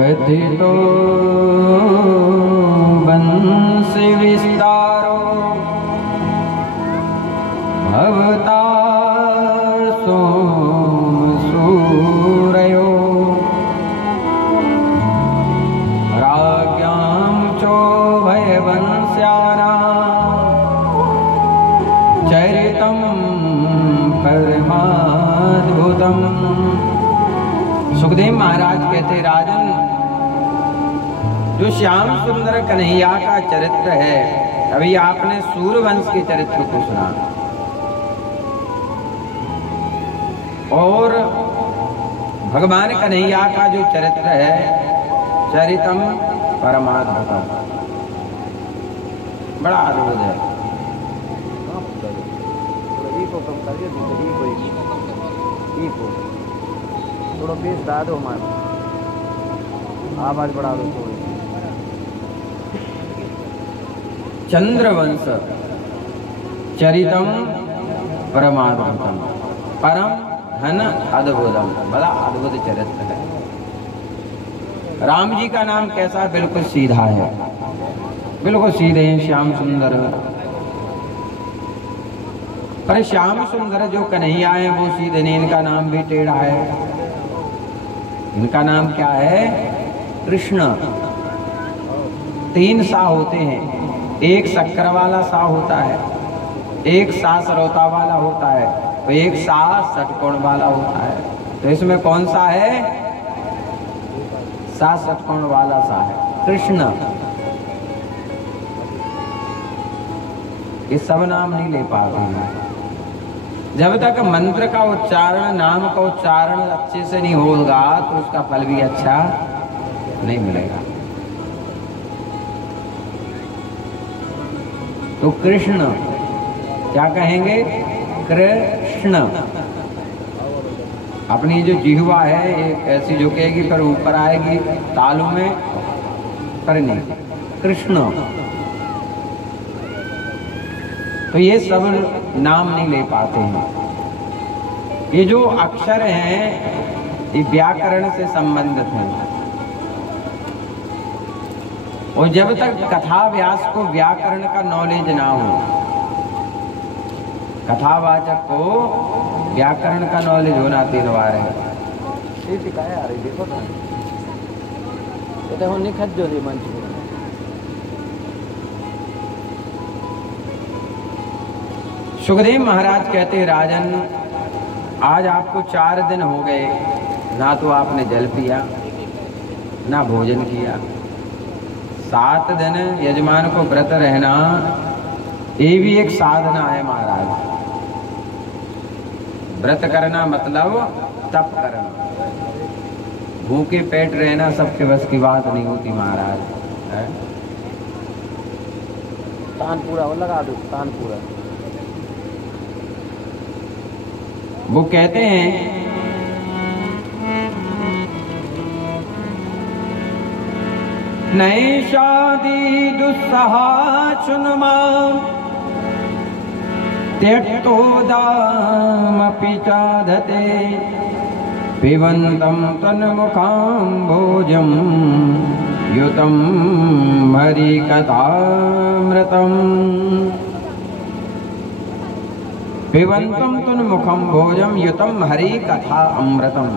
कथितो वंश विस्तारो भवता सोम सूरयो राज्ञां चोभयवंश्यानां चरितं परमाद्भुतम्। सुखदेव महाराज कहते, राजन, जो श्याम सुंदर कन्हैया का चरित्र है, अभी आपने सूर्यवंश के चरित्र को सुना, और भगवान कन्हैया का जो चरित्र है, चरितम परमाद्भुतम, बड़ा अद्भुत है। थोड़ा बेस दा दो, मान आवाज बढ़ा दो थोड़ी। चंद्रवंश चरितम परमाद्भुतम, परम धन अद्भुतम, बड़ा अद्भुत चरित्र है। राम जी का नाम कैसा? बिल्कुल सीधा है, बिल्कुल सीधे हैं, श्याम सुंदर। पर श्याम सुंदर जो कन्हैया है वो सीधे नहीं, इनका नाम भी टेढ़ा है। इनका नाम क्या है? कृष्ण। 3 सा होते हैं, एक शक्कर वाला सा होता है, एक सा सरौता वाला होता है, तो एक सा षटकोण वाला होता है। तो इसमें कौन सा है? सा षटकोण वाला सा है, कृष्ण। ये सब नाम नहीं ले पाते हैं। जब तक मंत्र का उच्चारण, नाम का उच्चारण अच्छे से नहीं होगा तो उसका फल भी अच्छा नहीं मिलेगा। तो कृष्ण क्या कहेंगे? कृष्ण। अपनी जो जिह्वा है एक ऐसी झुकेगी, पर ऊपर आएगी तालू में, पर नहीं, कृष्ण। तो ये सब नाम नहीं ले पाते हैं। ये जो अक्षर हैं ये व्याकरण से संबंधित हैं, और जब तक कथा व्यास को व्याकरण का नॉलेज ना हो, कथावाचक को व्याकरण का नॉलेज होना 3 बार है। सिखाया आ रही, देखो ना, ये तो निखत जो दी मंच में। सुखदेव महाराज कहते, राजन, आज आपको 4 दिन हो गए, ना तो आपने जल पिया, ना भोजन किया। 7 दिन यजमान को व्रत रहना, ये भी एक साधना है महाराज। व्रत करना मतलब तप करना। भूखे पेट रहना सबके बस की बात नहीं होती महाराज। तानपुरा वो लगा दो, तानपुरा। वो कहते हैं, नैषादि दुस्सहा चुनमा त्यक्तोदामपि चाधते पिबन्तं तन्मुखाम्भोजं युतं हरिकथामृतम्। पिबन्तं तन्मुखं भोजं युतं हरिकथा अमृतम्।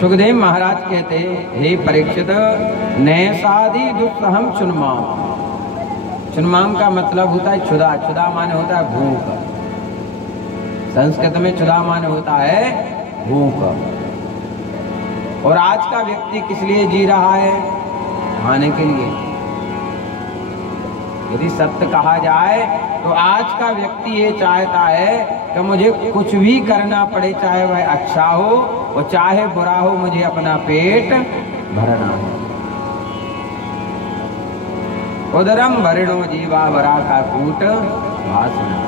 सुखदेव महाराज कहते, हे परीक्षित, नैषादि दुस्सहं चुन्माम। चुन्माम का मतलब होता है क्षुधा। क्षुधा माने होता है भूख। संस्कृत में क्षुधा माने होता है भूख। और आज का व्यक्ति किस लिए जी रहा है? खाने के लिए। यदि सत्य कहा जाए तो आज का व्यक्ति ये चाहता है कि मुझे कुछ भी करना पड़े, चाहे वह अच्छा हो और चाहे बुरा हो, मुझे अपना पेट भरना है। उदरम भरणो जीवा वरा का कूट वासना,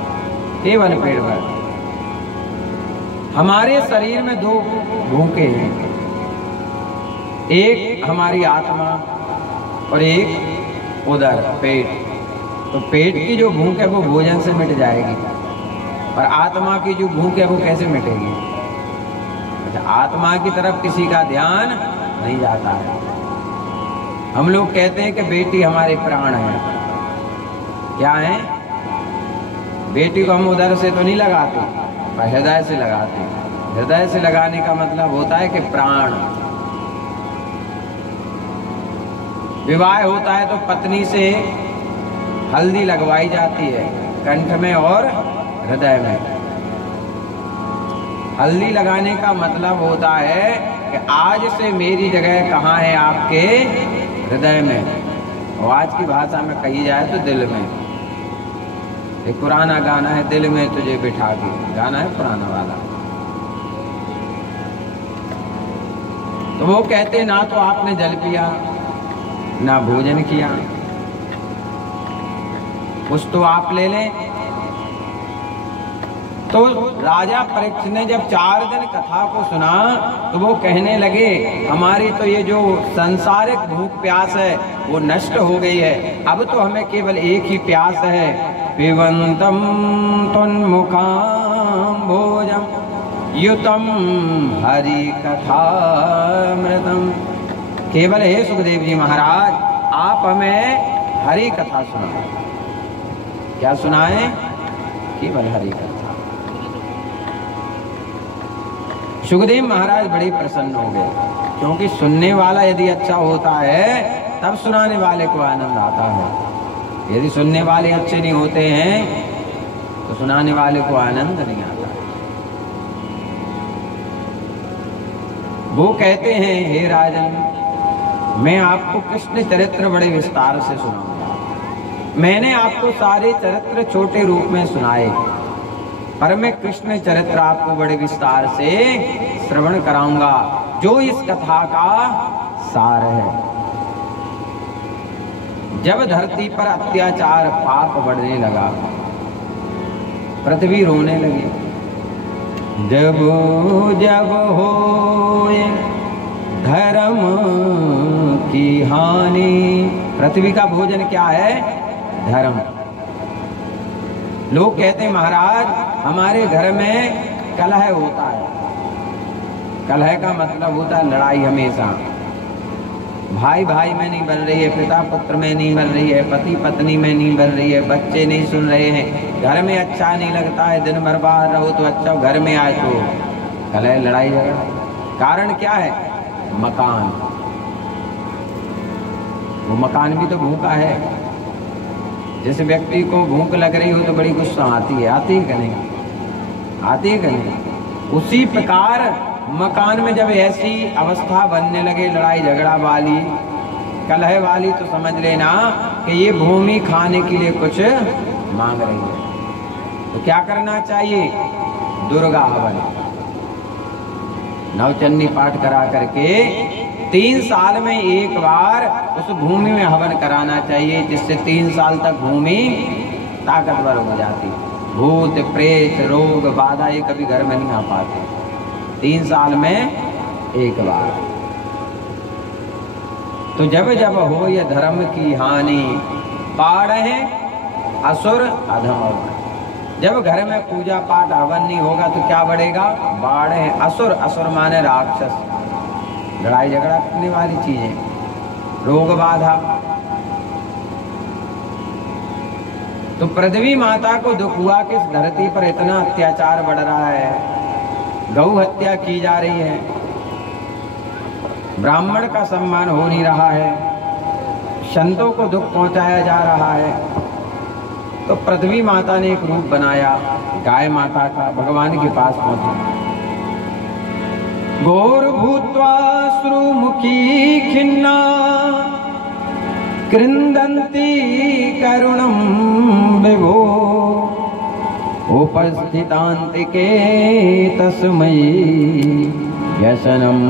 केवल पेट भर। हमारे शरीर में 2 भूखे हैं, एक हमारी आत्मा और एक उदर, पेट। तो पेट की जो भूख है वो भोजन से मिट जाएगी, और आत्मा की जो भूख है वो कैसे मिटेगी? आत्मा की तरफ किसी का ध्यान नहीं जाता है। हम लोग कहते हैं कि बेटी हमारे प्राण है। क्या है? बेटी को हम उधर से तो नहीं लगाते, पर हृदय से लगाते हैं। हृदय से लगाने का मतलब होता है कि प्राण। विवाह होता है तो पत्नी से हल्दी लगवाई जाती है, कंठ में और हृदय में। हल्दी लगाने का मतलब होता है कि आज से मेरी जगह कहाँ है? आपके हृदय में। और आज की भाषा में कही जाए तो दिल में। एक पुराना गाना है, दिल में तुझे बिठा के, गाना है पुराना वाला। तो वो कहते ना तो आपने जल पिया ना भोजन किया, कुछ तो आप ले लें। तो राजा परीक्षित ने जब 4 दिन कथा को सुना तो वो कहने लगे हमारी तो ये जो सांसारिक भूख प्यास है वो नष्ट हो गई है। अब तो हमें केवल एक ही प्यास है, पिबंतम तन्मुखाम भोजम युतम हरि कथामृतम। केवल हे सुखदेव जी महाराज, आप हमें हरि कथा सुनाएं। क्या सुनाएं? केवल हरि कथा। सुखदेव महाराज बड़े प्रसन्न हो गए, क्योंकि सुनने वाला यदि अच्छा होता है तब सुनाने वाले को आनंद आता है। यदि सुनने वाले अच्छे नहीं होते हैं तो सुनाने वाले को आनंद नहीं आता। वो कहते हैं हे राजन, मैं आपको कृष्ण चरित्र बड़े विस्तार से सुनाऊंगा। मैंने आपको सारे चरित्र छोटे रूप में सुनाए, पर मैं कृष्ण चरित्र आपको बड़े विस्तार से श्रवण कराऊंगा, जो इस कथा का सार है। जब धरती पर अत्याचार पाप बढ़ने लगा, पृथ्वी रोने लगी। जब जब होए धर्म की हानि। पृथ्वी का भोजन क्या है? धर्म। लोग कहते हैं महाराज हमारे घर में कलह होता है। कलह का मतलब होता है लड़ाई। हमेशा भाई भाई में नहीं बन रही है, पिता पुत्र में नहीं बन रही है, पति पत्नी में नहीं बन रही है, बच्चे नहीं सुन रहे हैं, घर में अच्छा नहीं लगता है, दिन भर बाहर रहो तो अच्छा, घर में आए तो कलह लड़ाई झगड़ा। कारण क्या है? मकान। वो मकान भी तो भूखा है। जिस व्यक्ति को भूख लग रही हो तो बड़ी गुस्सा आती है, आती है कि नहीं? आती है कि नहीं? उसी प्रकार मकान में जब ऐसी अवस्था बनने लगे लड़ाई झगड़ा वाली, कलह वाली, तो समझ लेना कि ये भूमि खाने के लिए कुछ मांग रही है। तो क्या करना चाहिए? दुर्गा हवन, नवचंडी पाठ करा करके 3 साल में एक बार उस भूमि में हवन कराना चाहिए, जिससे 3 साल तक भूमि ताकतवर हो जाती। भूत प्रेत रोग बाधा ये कभी घर में नहीं आ पाते। 3 साल में एक बार। तो जब जब हो ये धर्म की हानि, पाढ़े असुर अधम। जब घर में पूजा पाठ हवन नहीं होगा तो क्या बढ़ेगा? बाढ़े असुर। असुर माने राक्षस, लड़ाई झगड़ा करने वाली चीजें, रोग बाधा। तो पृथ्वी माता को दुख हुआ कि इस धरती पर इतना अत्याचार बढ़ रहा है, गौ हत्या की जा रही है, ब्राह्मण का सम्मान हो नहीं रहा है, संतों को दुख पहुंचाया जा रहा है। तो पृथ्वी माता ने एक रूप बनाया गाय माता का, भगवान के पास पहुंची। घोर भूत्वा श्रुमुखी खिन्ना कृंदन्ति करुणं विभो उपस्थितान्तिके तस्मै व्यसनं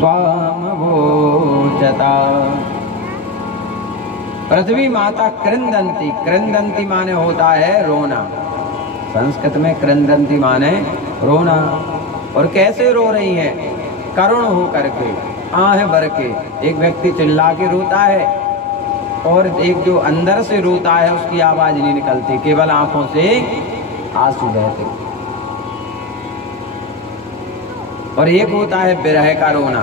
स्वामभोचता। पृथ्वी माता कृंदन्ति, कृंदन्ति माने होता है रोना। संस्कृत में कृंदन्ति माने रोना। और कैसे रो रही है? करुण हो करके, आह भर के। एक व्यक्ति चिल्ला के रोता है और एक जो अंदर से रोता है उसकी आवाज नहीं निकलती, केवल आंखों से आंसू बहते। और एक होता है विरह का रोना।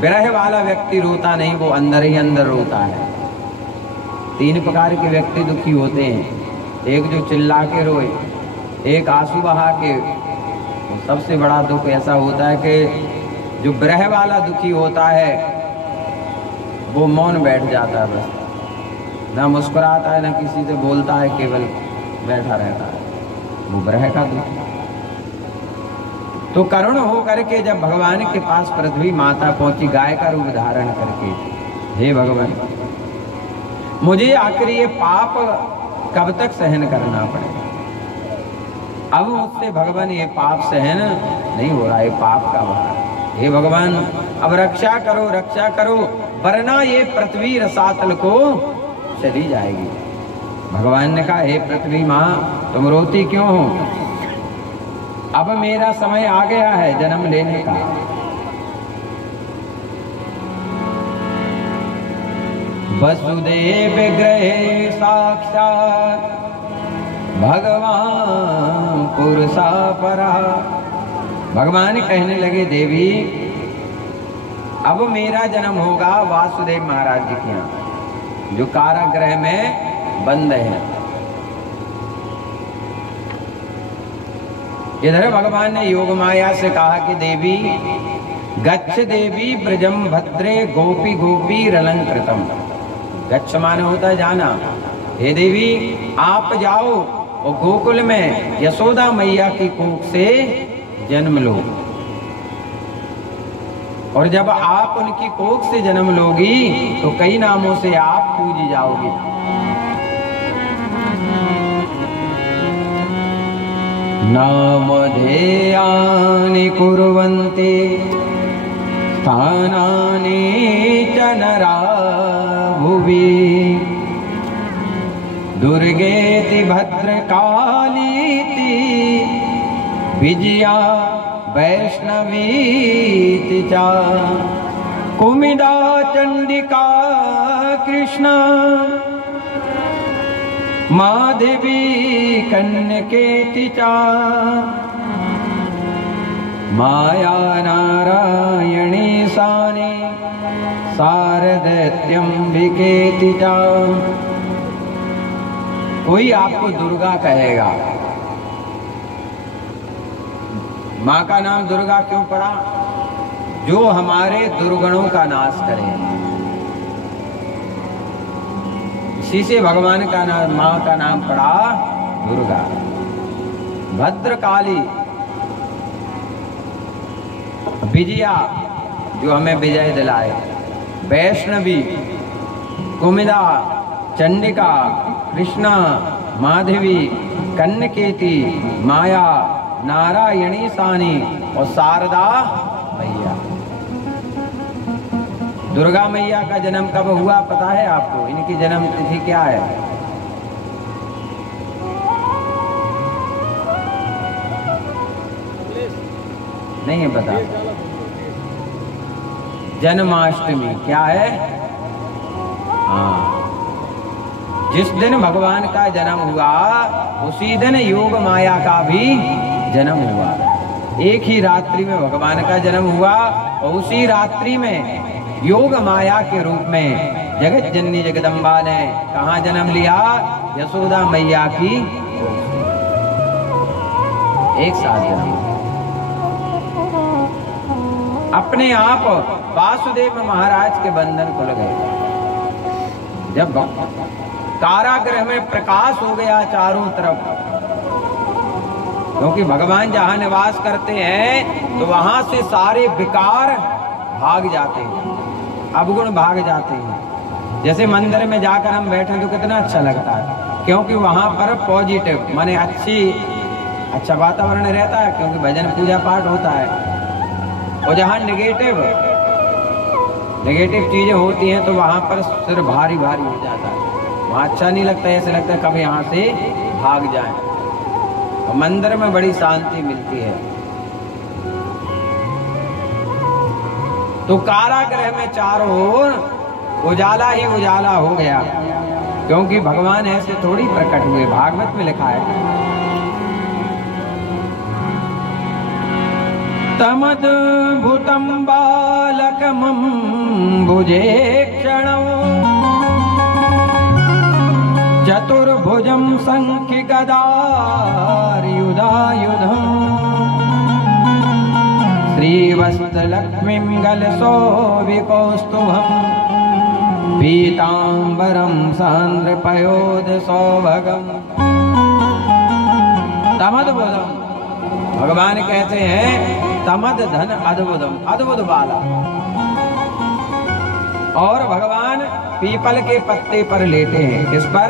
विरह वाला व्यक्ति रोता नहीं, वो अंदर ही अंदर रोता है। 3 प्रकार के व्यक्ति दुखी होते हैं। एक जो चिल्ला के रोए, एक आंसू बहा के। सबसे बड़ा दुख ऐसा होता है कि जो विरह वाला दुखी होता है वो मौन बैठ जाता है, बस ना मुस्कुराता है, ना किसी से बोलता है, केवल बैठा रहता है। वो विरह का दुख। तो करुण हो करके जब भगवान के पास पृथ्वी माता पहुंची गाय का रूप धारण करके, हे भगवान मुझे आखिर ये पाप कब तक सहन करना पड़ेगा? अब मुझसे भगवान ये पाप सहन नहीं हो रहा है, पाप का भार। हे भगवान अब रक्षा करो, वरना ये पृथ्वी रसातल को चली जाएगी। भगवान ने कहा, हे पृथ्वी माँ तुम रोती क्यों हो? अब मेरा समय आ गया है जन्म लेने का। वसुदेव गृहे साक्षात भगवान पुरुषा परा। भगवान कहने लगे, देवी अब मेरा जन्म होगा वासुदेव महाराज जी के यहाँ, जो कारागृह में बंद है। इधर भगवान ने योग माया से कहा कि देवी गच्छ देवी ब्रजम भद्रे गोपी गोपी रलंकृतम। गच्छ माने होता है जाना। हे देवी आप जाओ और गोकुल में यशोदा मैया की कोख से जन्म लो, और जब आप उनकी कोख से जन्म लोगी तो कई नामों से आप पूजी जाओगी। नामधेयानि कुर्वन्ति स्थानानि च नरा भुवि। दुर्गेति भद्रकालीति विजया वैष्णवीति च। कुमिदा चंडिका कृष्णा माधवी कन्यकेति च। माया नारायणी साने शारदत्यंबिकेति च। कोई आपको दुर्गा कहेगा। माँ का नाम दुर्गा क्यों पड़ा? जो हमारे दुर्गुणों का नाश करे। इसी से भगवान का नाम, माँ का नाम पड़ा दुर्गा। भद्रकाली, विजया जो हमें विजय दिलाए, वैष्णवी, कुमिदा, चंडिका, कृष्णा, माधवी, कन्यकेति, माया, नारायणी सानी और शारदा मैया। दुर्गा मैया का जन्म कब हुआ पता है आपको? इनकी जन्म तिथि क्या है? नहीं है पता? जन्माष्टमी। क्या है? हाँ, जिस दिन भगवान का जन्म हुआ उसी दिन योग माया का भी जन्म हुआ। एक ही रात्रि में भगवान का जन्म हुआ और उसी रात्रि में योग माया के रूप में जगत जननी जगदम्बा ने कहाँ जन्म लिया? यशोदा मैया की एक साथ जन्म। अपने आप वासुदेव महाराज के बंधन खुल गए। जब कारागृह में प्रकाश हो गया चारों तरफ, क्योंकि भगवान जहां निवास करते हैं तो वहां से सारे विकार भाग जाते हैं, अवगुण भाग जाते हैं। जैसे मंदिर में जाकर हम बैठे तो कितना अच्छा लगता है, क्योंकि वहां पर पॉजिटिव माने अच्छा वातावरण रहता है, क्योंकि भजन पूजा पाठ होता है। और जहाँ नेगेटिव चीजें होती हैं तो वहां पर सिर भारी भारी हो जाता है, वहां अच्छा नहीं लगता, ऐसे लगता है कब यहाँ से भाग जाए। और मंदिर में बड़ी शांति मिलती है। तो कारागृह में चारों ओर उजाला ही उजाला हो गया, क्योंकि भगवान ऐसे थोड़ी प्रकट हुए। भागवत में लिखा है, तमद्भुतं बालकमं भुजे क्षणौ चतुर्भुजं शङ्खगदायुधायुधम् श्रीवत्सलक्ष्मीं गलशोभिकौस्तुभम् पीताम्बरं सान्द्रपयोधसौभगम्। तमद्भुतम्, भगवान कहते हैं तमद धन अद्भुतम, अद्भुत बाला। और भगवान पीपल के पत्ते पर लेटे हैं। किस पर?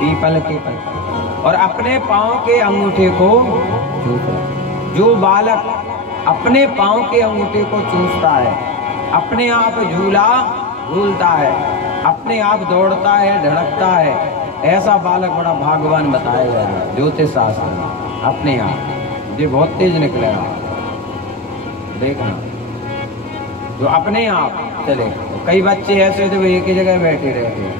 पीपल के पत्ते। और अपने पांव के अंगूठे को जो बालक अपने पांव के अंगूठे को चूसता है, अपने आप झूला झूलता है, अपने आप दौड़ता है, धड़कता है, ऐसा बालक बड़ा भाग्यवान बताया गया है ज्योतिष शास्त्र में। अपने आप ये बहुत तेज निकलेगा, देखना, जो अपने आप चले। कई बच्चे ऐसे थे वो एक ही जगह बैठे रहते हैं,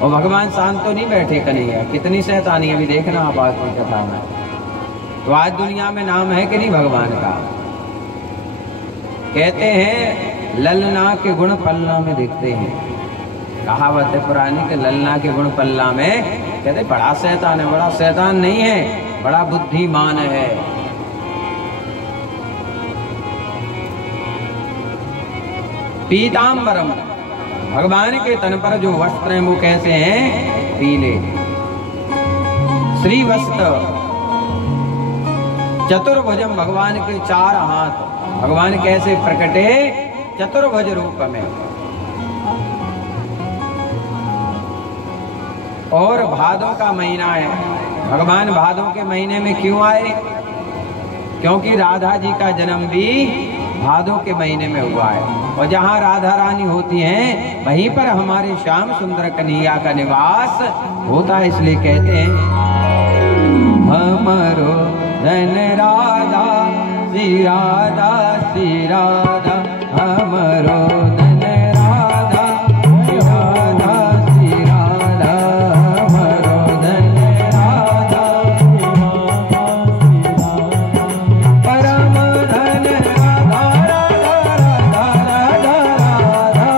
और भगवान शांत तो नहीं बैठे कन्हैया, कितनी शैतानी है भी देखना आप आज की कथा में। तो आज दुनिया में नाम है कि नहीं भगवान का? कहते हैं ललना के गुण पलना में दिखते हैं। कहावत है पुरानी के ललना के गुण पलना में, कहते बड़ा शैतान है। बड़ा शैतान नहीं है, बड़ा बुद्धिमान है। पीताम्बरम, भगवान के तन पर जो वस्त्र हैं वो कैसे हैं? पीले। श्रीवस्त्र चतुर्भुजम, भगवान के 4 हाथ। भगवान कैसे प्रकटे? चतुर्भुज रूप में। और भादों का महीना है। भगवान भादों के महीने में क्यों आए? क्योंकि राधा जी का जन्म भी भादों के महीने में हुआ है। और जहाँ राधा रानी होती हैं वहीं पर हमारे श्याम सुंदर कन्हैया का निवास होता है। इसलिए कहते हैं हमरो धन राधा श्री राधा श्री राधा, हमरो धन राधा श्री राधा श्री राधा, हमरो धन राधा श्री राधा श्री राधा, परम धन राधा राधा राधा राधा राधा,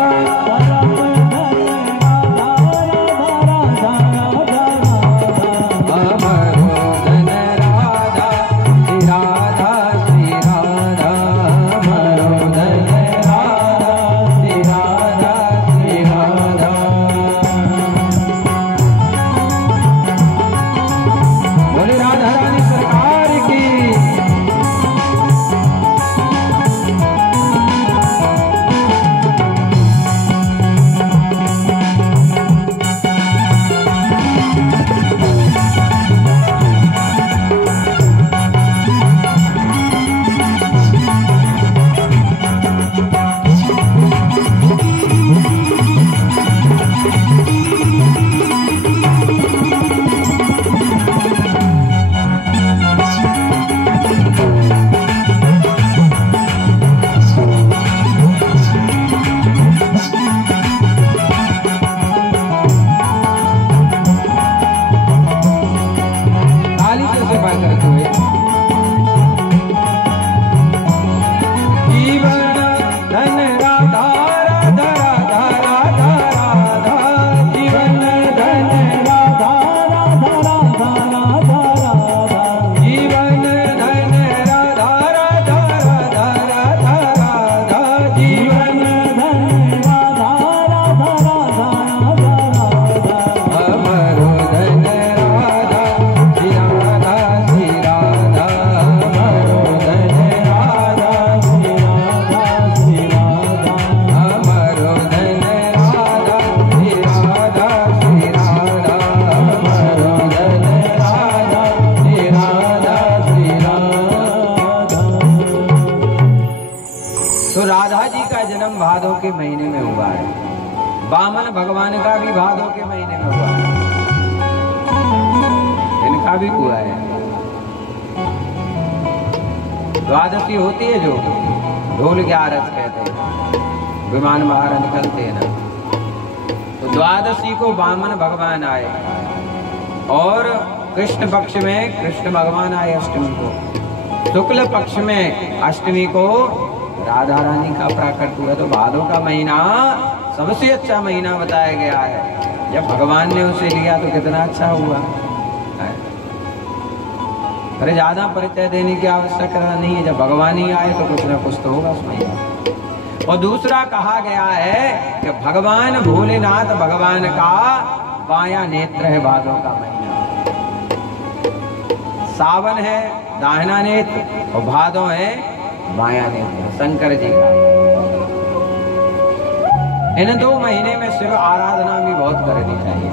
हमरो धन राधा श्री राधा श्री राधा, हमरो धन राधा श्री राधा श्री राधा। बोले राधा रानी सरकार की। ताली से सेवा करते हुए जीवन धन राधा राधा राधा राधा राधा, जीवन धन राधा राधा राधा राधा राधा, जीवन धन राधा राधा राधा राधा राधा, जीवन धन राधा राधा राधा राधा राधा, हमरो धन राधा श्री राधा श्री राधा, हमरो धन राधा श्री राधा श्री राधा, हमरो धन राधा श्री राधा श्री राधा, हमरो धन राधा श्री राधा श्री राधा। तो राधा जी का जन्म भादों के महीने में हुआ है। वामन भगवान का भी भादों के महीने में हुआ है, इनका भी हुआ है। द्वादशी होती है जो ढोल 11 कहते हैं, विमान बाहर निकलते हैं ना, तो द्वादशी को वामन भगवान आए और कृष्ण पक्ष में कृष्ण भगवान आए अष्टमी को। शुक्ल पक्ष में अष्टमी को राधा रानी का प्राकट हुआ। तो भादों का महीना सबसे अच्छा महीना बताया गया है। जब भगवान ने उसे लिया तो कितना अच्छा हुआ। अरे ज्यादा परिचय देने की आवश्यकता नहीं है, जब भगवान ही आए तो कुछ ना कुछ तो होगा उस महीना। और दूसरा कहा गया है कि भगवान भोलेनाथ भगवान का बायां नेत्र है भादों का महीना। सावन है दाहिना नेत्र और भादों है बायां नेत्र शंकर जी का। इन 2 महीने में शिव आराधना भी बहुत करनी चाहिए।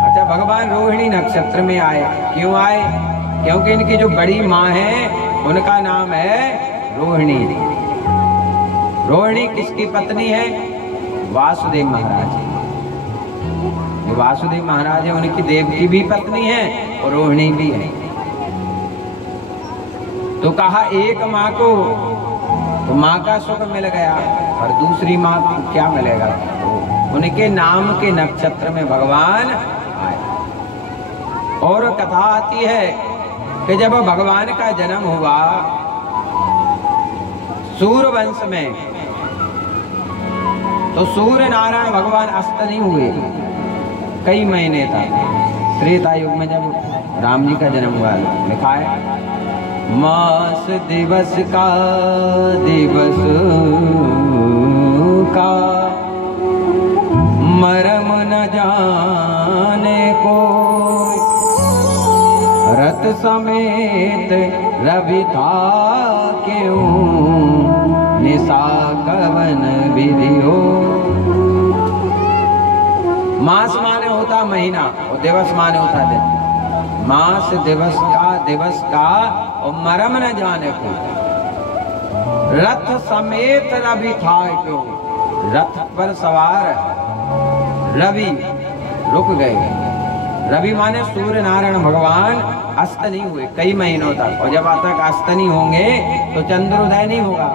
अच्छा, भगवान रोहिणी नक्षत्र में आए, क्यों आए? क्योंकि इनकी जो बड़ी माँ है उनका नाम है रोहिणी। रोहिणी किसकी पत्नी है? वासुदेव महाराज जी। वासुदेव महाराज है, उनकी देवकी भी पत्नी है और रोहिणी भी है। तो कहा एक माँ को तो माँ का सुख मिल गया, और दूसरी माँ को क्या मिलेगा? तो उनके नाम के नक्षत्र में भगवान आए। और कथा आती है कि जब भगवान का जन्म हुआ सूर्य वंश में, तो सूर्य नारायण भगवान अस्त नहीं हुए कई महीने तक। त्रेता युग में जब राम जी का जन्म हुआ, लिखा है मास दिवस का दिवस का मरम न जाने को, रथ समेत रवि था क्यों निशा कवन विधि हो। मास माने होता महीना और दिवस माने होता दिन। मास दिवस का और मरम न जाने को, रथ समेत रवि था क्यों, रथ पर सवार रवि रुक गए। रवि माने सूर्य नारायण भगवान अस्त नहीं हुए कई महीनों तक। और जब तक अस्त नहीं होंगे तो चंद्रोदय नहीं होगा।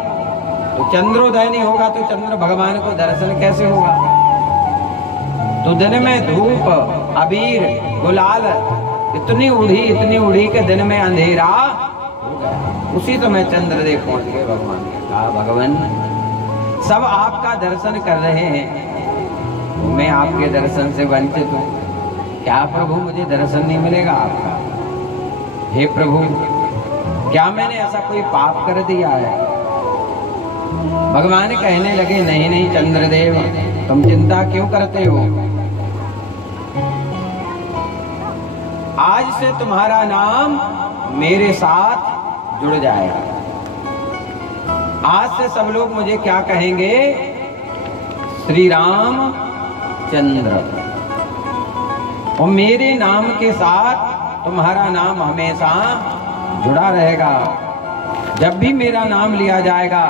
तो चंद्रोदय नहीं होगा तो चंद्र भगवान को दर्शन कैसे होगा? तो दिन में धूप अबीर गुलाल इतनी उड़ी के दिन में अंधेरा हो गया। उसी समय चंद्रदेव पहुंच गए। भगवान ने कहा भगवान सब आपका दर्शन कर रहे हैं, मैं आपके दर्शन से वंचित हूँ। क्या प्रभु मुझे दर्शन नहीं मिलेगा आपका? हे प्रभु, क्या मैंने ऐसा कोई पाप कर दिया है? भगवान कहने लगे नहीं चंद्रदेव, तुम चिंता क्यों करते हो? आज से तुम्हारा नाम मेरे साथ जुड़ जाएगा। आज से सब लोग मुझे क्या कहेंगे? श्री राम चंद्र। और मेरे नाम के साथ तुम्हारा नाम हमेशा जुड़ा रहेगा। जब भी मेरा नाम लिया जाएगा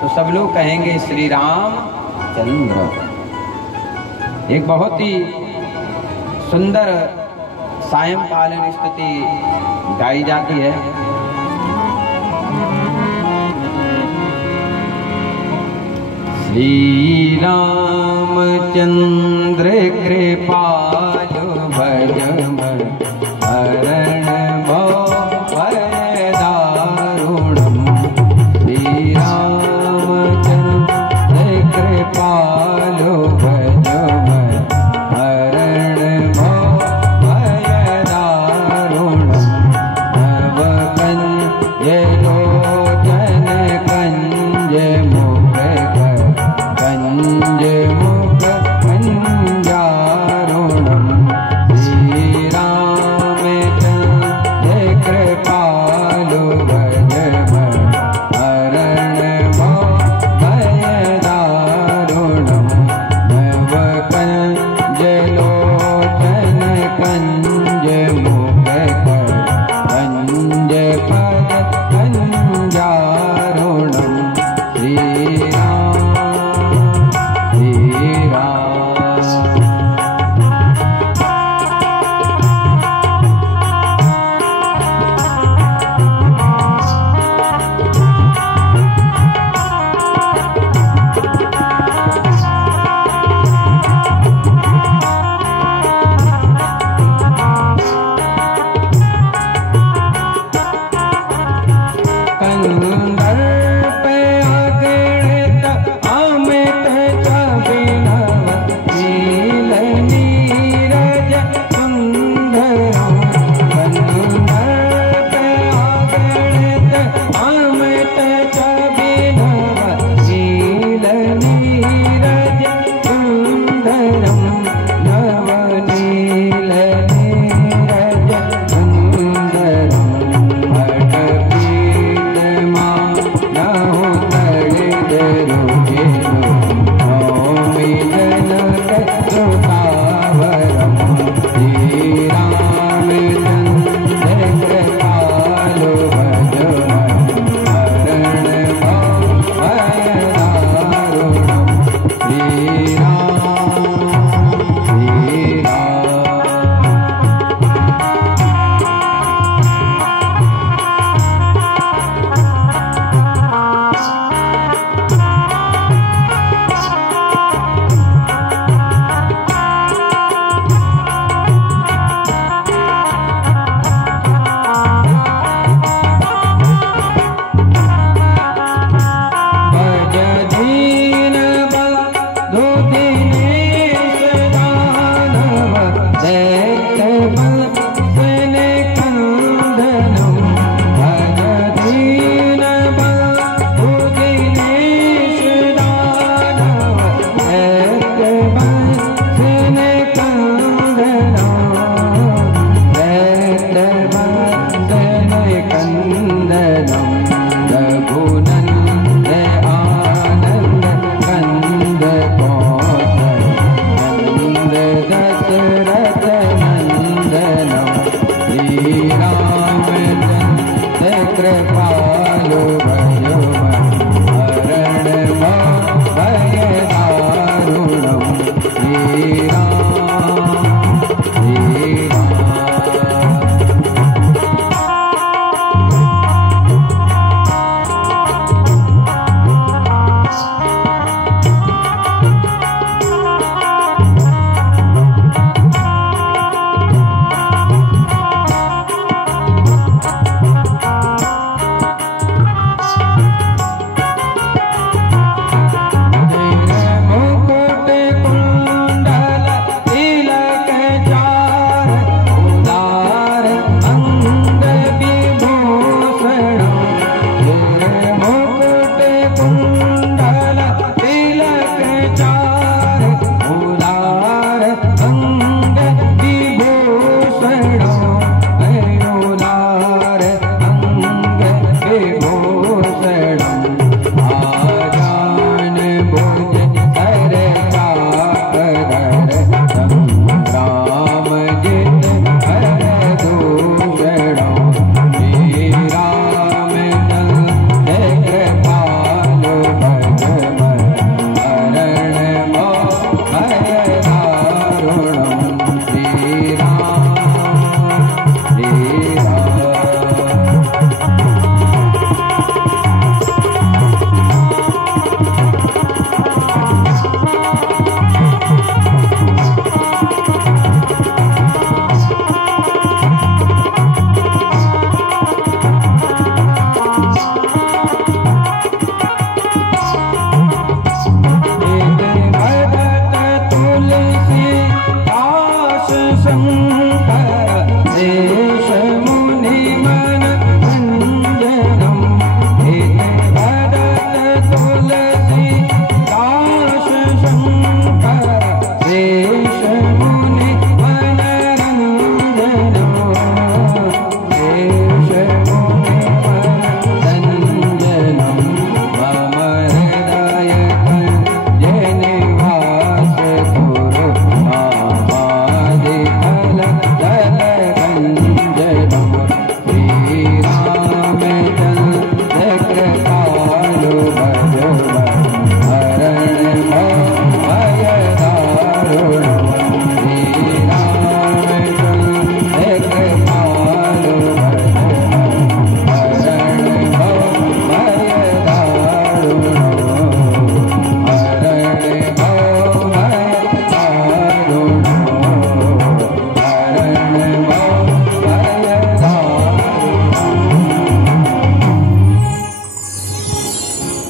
तो सब लोग कहेंगे श्री राम चंद्र। एक बहुत ही सुंदर सायंकालीन स्तुति गाई जाती है। श्री रामचंद्र कृपालु भजम हरण भय दारुणम। श्री रामचंद्र कृपालु भजम हरण भय दारुणम। नव कंज लोचन कंज मुख कंज मुख कंजारुणम। श्री राम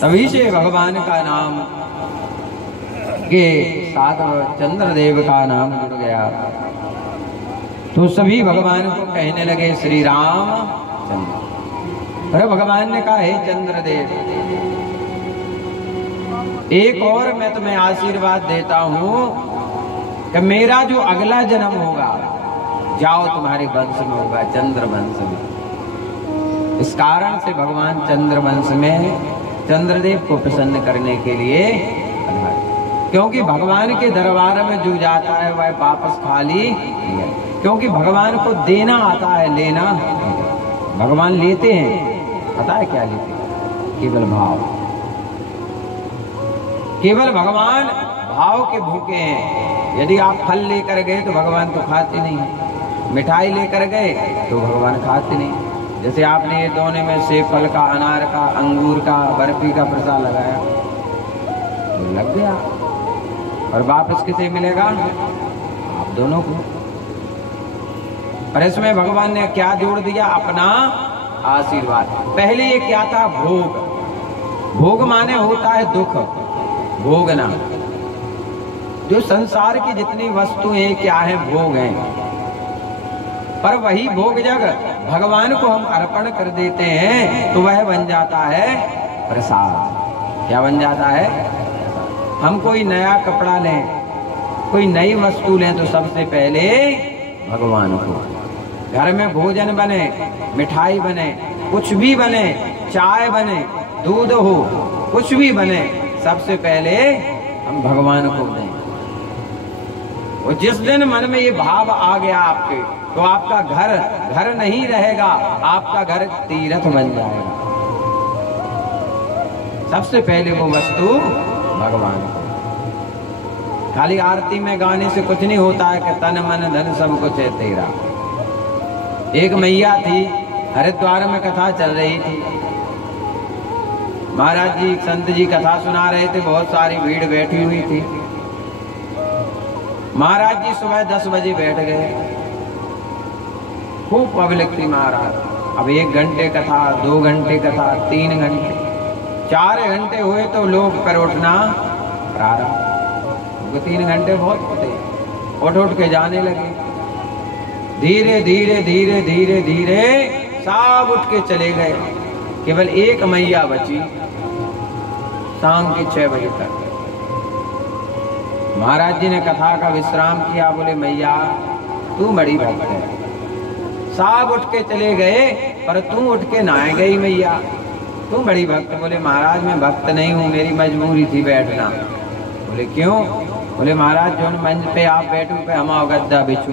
तभी से भगवान का नाम के साथ चंद्रदेव का नाम जुड़ गया। तो सभी भगवान को कहने लगे श्री राम चंद्र। अरे भगवान ने कहा हे चंद्रदेव, एक और मैं तुम्हें आशीर्वाद देता हूं कि मेरा जो अगला जन्म होगा जाओ तुम्हारे वंश में होगा, चंद्र वंश में। इस कारण से भगवान चंद्र वंश में चंद्रदेव को प्रसन्न करने के लिए, क्योंकि भगवान के दरबार में जो जाता है वह वापस खाली नहीं है। क्योंकि भगवान को देना आता है, लेना भगवान लेते हैं। पता है क्या लेते हैं? केवल भाव। केवल भगवान भाव के भूखे हैं। यदि आप फल लेकर गए तो भगवान तो खाते नहीं, मिठाई लेकर गए तो भगवान खाते नहीं। जैसे आपने ये दोने में से फल का, अनार का, अंगूर का, बर्फी का प्रसाद लगाया तो लग गया, और वापस किसे मिलेगा? आप दोनों को। पर इसमें भगवान ने क्या जोड़ दिया? अपना आशीर्वाद। पहले ये क्या था? भोग। भोग माने होता है दुख, भोगना। जो संसार की जितनी वस्तुएं क्या है? भोग हैं। पर वही भोग जब भगवान को हम अर्पण कर देते हैं तो वह बन जाता है प्रसाद। क्या बन जाता है? हम कोई नया कपड़ा लें, कोई नई वस्तु लें तो सबसे पहले भगवान को। घर में भोजन बने, मिठाई बने, कुछ भी बने, चाय बने, दूध हो, कुछ भी बने, सबसे पहले हम भगवान को दें। और जिस दिन मन में ये भाव आ गया आपके, तो आपका घर घर नहीं रहेगा, आपका घर तीर्थ बन जाएगा। सबसे पहले वो वस्तु भगवान को। खाली आरती में गाने से कुछ नहीं होता है कि तन मन धन सब कुछ है तेरा। एक मैया थी, हरिद्वार में कथा चल रही थी। महाराज जी, संत जी कथा सुना रहे थे, बहुत सारी भीड़ बैठी हुई थी। महाराज जी सुबह 10 बजे बैठ गए, खूब पब्लिक थी महाराज। अब 1 घंटे कथा, 2 घंटे कथा, 3 घंटे, 4 घंटे हुए तो लोग पर उठना प्रारंभ। 3 घंटे बहुत होते, उठ के जाने लगे। धीरे धीरे धीरे धीरे धीरे सब उठ के चले गए। केवल एक मैया बची शाम के 6 बजे तक। महाराज जी ने कथा का विश्राम किया। बोले मैया तू बड़ी भक्त है। सब उठ के चले गए पर तू उठ के ना गई मैया, तू बड़ी भक्त। बोले महाराज मैं भक्त नहीं हूँ, मेरी मजबूरी थी बैठना। बोले क्यों? बोले महाराज जो मंच पे आप बैठो पे हम गद्दा बिछू।